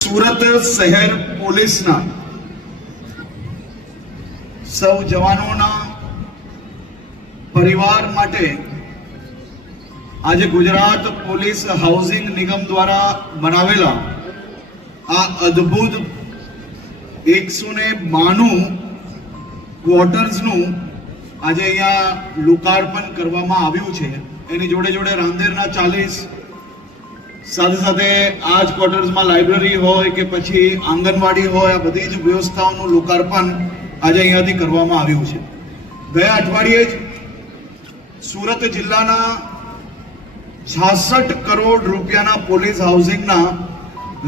સુરત શહેર પોલીસના સૌ જવાનોના પરિવાર માટે આજે ગુજરાત પોલીસ હાઉસિંગ નિગમ દ્વારા બનાવેલા આ અદ્ભુત 192 ક્વાર્ટર્સનું આજે અહીંયા લોકાર્પણ કરવામાં આવ્યું છે। એની જોડે જોડે રાંદેરના 40 સાથે સાથે આ જ ક્વાર્ટર્સમાં લાઇબ્રેરી હોય કે પછી આંગણવાડી હોય, આ બધી જ વ્યવસ્થાઓનું લોકાર્પણ આજે અહીંયાથી કરવામાં આવ્યું છે। ગયા અઠવાડિયે જ સુરત જિલ્લાના 66 કરોડ રૂપિયાના પોલીસ હાઉસિંગના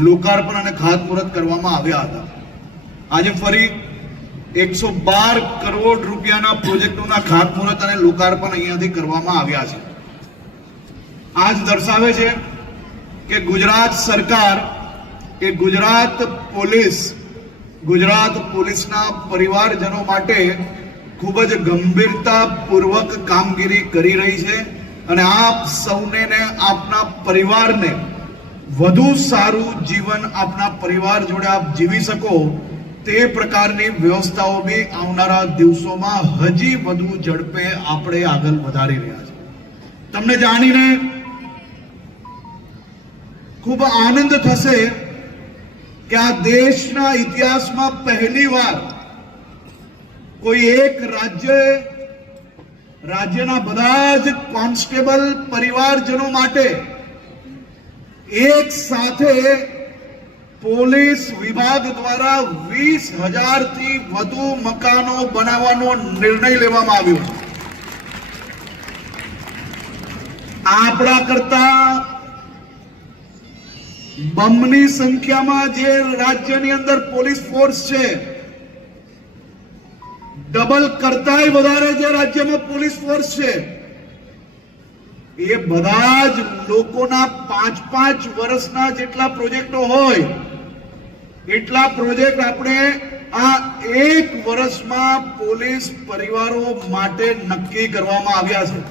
લોકાર્પણ અને ખાતમુહૂર્ત કરવામાં આવ્યા હતા। આજે ફરી 112 કરોડ રૂપિયાના પ્રોજેક્ટોના ખાતમુહૂર્ત અને લોકાર્પણ અહીંયાથી કરવામાં આવ્યા છે। આ જ દર્શાવે છે કે ગુજરાત સરકાર એ ગુજરાત પોલીસના પરિવારજનો માટે ખૂબ જ ગંભીરતાપૂર્વક કામગીરી કરી રહી છે અને આપ સૌને આપના પરિવારને વધુ સારું જીવન આપના પરિવાર જોડે આપ જીવી શકો તે પ્રકારની વ્યવસ્થાઓ બી આવનારા દિવસોમાં હજી વધુ ઝડપે આપણે આગળ વધારી રહ્યા છે। તમને જાણીને ખૂબ આનંદ થશે કે આ દેશના ઇતિહાસમાં પહેલીવાર કોઈ એક રાજ્યના બધા જ કોન્સ્ટેબલ પરિવારજનો માટે એક સાથે પોલીસ વિભાગ દ્વારા 20,000 થી વધુ મકાનો બનાવવાનો નિર્ણય લેવામાં આવ્યો છે। આપણા કરતા બમની સંખ્યામાં જે રાજ્યની અંદર પોલીસ ફોર્સ છે, ડબલ કરતાંય વધારે જે રાજ્યમાં પોલીસ ફોર્સ છે, એ બધા જ લોકોના 5-5 વર્ષના જેટલા પ્રોજેક્ટો હોય એટલા પ્રોજેક્ટ આપણે આ 1 વર્ષમાં પોલીસ પરિવારો માટે નક્કી કરવામાં આવ્યા છે।